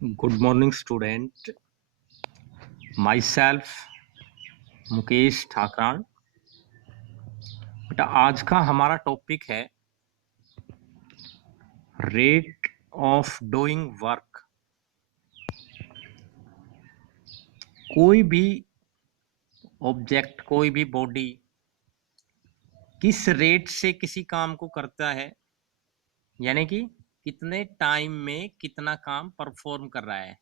Good morning, student. Myself, Mukesh Thakran. बेटा आज का हमारा टॉपिक है रेट ऑफ डूइंग वर्क। कोई भी ऑब्जेक्ट, कोई भी बॉडी किस रेट से किसी काम को करता है, यानी कि कितने टाइम में कितना काम परफॉर्म कर रहा है,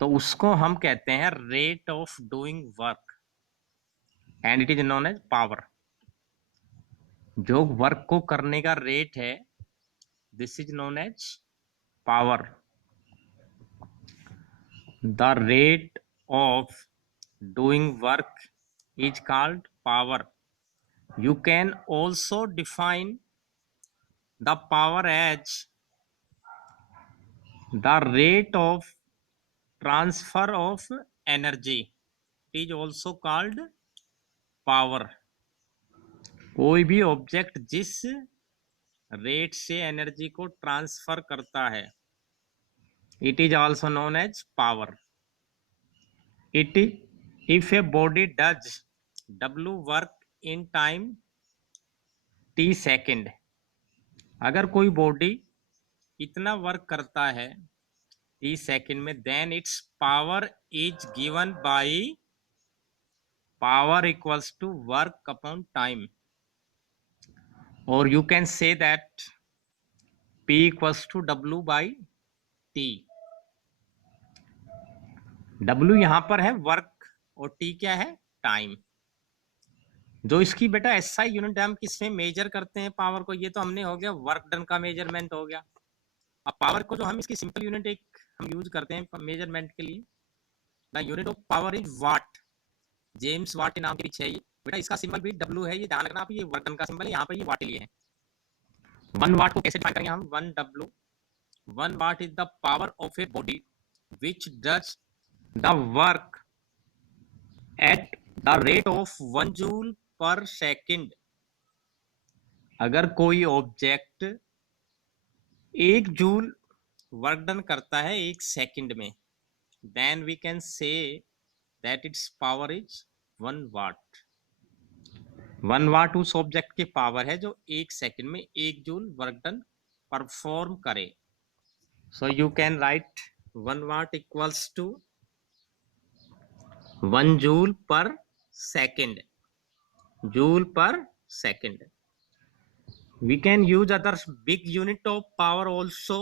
तो उसको हम कहते हैं rate of doing work and it is known as power. जो वर्क को करने का रेट है, this is known as power. The rate of doing work is called power. You can also define the power as the rate of transfer of energy. It is also called power. कोई भी object जिस rate से energy को transfer करता है, it is also known as power. It is if a body does W work in time t second, अगर कोई body इतना वर्क करता है t सेकेंड में, then its power is given by power equals to work upon time, और you can say that p equals to w by t। w यहां पर है वर्क और t क्या है, टाइम। जो इसकी बेटा SI यूनिट हम किसमें मेजर करते हैं पावर को, ये तो हमने हो गया वर्क डन का मेजरमेंट हो गया। अब पावर को जो हम इसकी सिंपल यूनिट एक हम यूज करते हैं मेजरमेंट के लिए, the unit of power is watt. James Watt के नाम के पीछे है ये बेटा, इसका सिंबल भी W है, ये ध्यान रखना आप, ये वर्क डन का सिंबल है, यहाँ पे ये वाट लिए है। 1 वाट को कैसे डिफाइन करेंगे हम, 1 W। 1 what is the power of a body which does the work at the rate of 1 joule per second. अगर कोई ऑब्जेक्ट 1 जूल वर्क डन करता है 1 सेकेंड में, then we can say that its power is 1 watt। 1 watt उस object की power है जो 1 second में 1 जूल वर्क डन परफॉर्म करे। So you can write 1 watt equals to 1 joule per second. Joule per second. We can use other big unit of power also.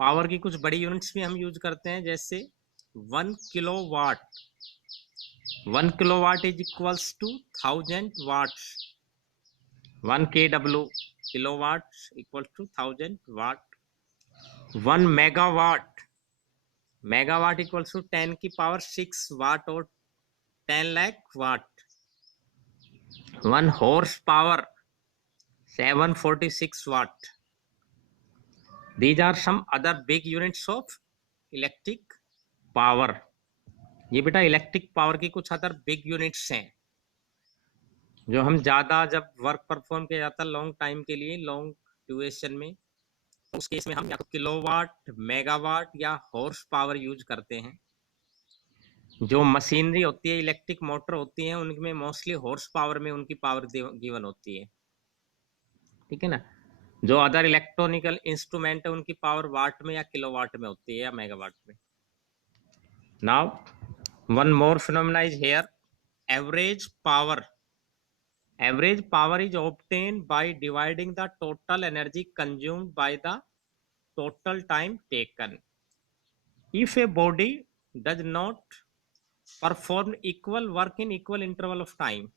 Power की कुछ बड़ी units भी हम यूज करते हैं, जैसे 1 kilowatt. 1 kilowatt is equals to 1000 watts। 1 kW kilowatt equals to 1000 watt। 1 megawatt, megawatt equals to 10 की power 6 watt और 10 lakh watt। 1 horse power 746 watt। These are some other big units of electric power। ये बेटा electric power की कुछ other big units हैं जो हम ज़्यादा जब वर्क परफॉर्म किया जाता है लॉन्ग टाइम के लिए, लॉन्ग ड्यूरेशन में, उस केस में हम या तो किलोवाट, मेगावाट या हॉर्स पावर यूज करते हैं। जो मशीनरी होती है, इलेक्ट्रिक मोटर होती है, उनमें मोस्टली हॉर्स पावर में उनकी पावर गिवन होती है, ठीक है ना। जो अदर इलेक्ट्रॉनिकल इंस्ट्रूमेंट है उनकी पावर वाट में या किलोवाट में होती है या मेगावाट में। Now one more phenomena is here, average power. Average power is obtained by dividing the total energy consumed by the total time taken. If a body does not perform equal work in equal interval of time,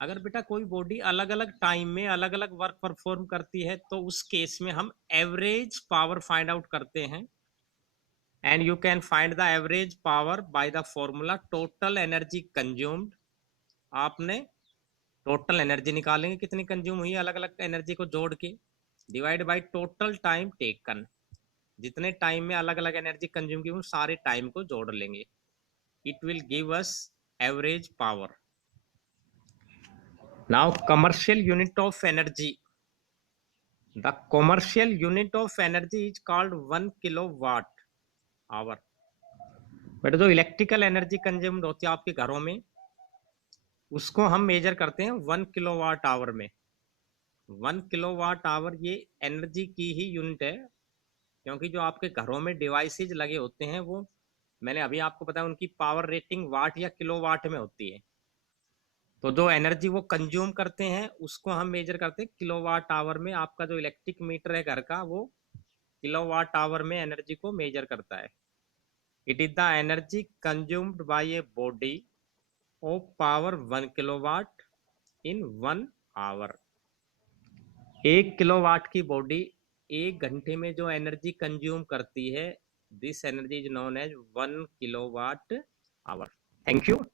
अगर बेटा कोई body अलग अलग time में अलग अलग work perform करती है, तो उस केस में हम एवरेज पावर फाइंड आउट करते हैं। And you can find the average power by the formula total energy consumed. आपने टोटल एनर्जी निकालेंगे कितनी कंज्यूम हुई है अलग अलग एनर्जी को जोड़ के, divide by total time taken. जितने टाइम में अलग अलग एनर्जी कंज्यूम की, उन सारे टाइम को जोड़ लेंगे। It will give us average power. Now commercial unit of energy. The commercial unit of energy is called 1 kilowatt our. बेटा जो इलेक्ट्रिकल एनर्जी कंज्यूम्ड होती है आपके घरों में, उसको हम मेजर करते हैं 1 किलोवाट आवर में। 1 किलोवाट आवर ये एनर्जी की ही यूनिट है, क्योंकि जो आपके घरों में डिवाइसेज लगे होते हैं वो, मैंने अभी आपको बताया, उनकी पावर रेटिंग वाट या किलोवाट में होती है। तो जो एनर्जी वो कंज्यूम करते हैं उसको हम मेजर करते हैं किलोवाट आवर में। आपका जो इलेक्ट्रिक मीटर है घर का, वो किलोवाट आवर में एनर्जी को मेजर करता है। It is the energy consumed by a body of power 1 kilowatt in 1 hour. 1 kilowatt की बॉडी 1 घंटे में जो एनर्जी कंज्यूम करती है, this energy is known as 1 kilowatt hour. Thank you.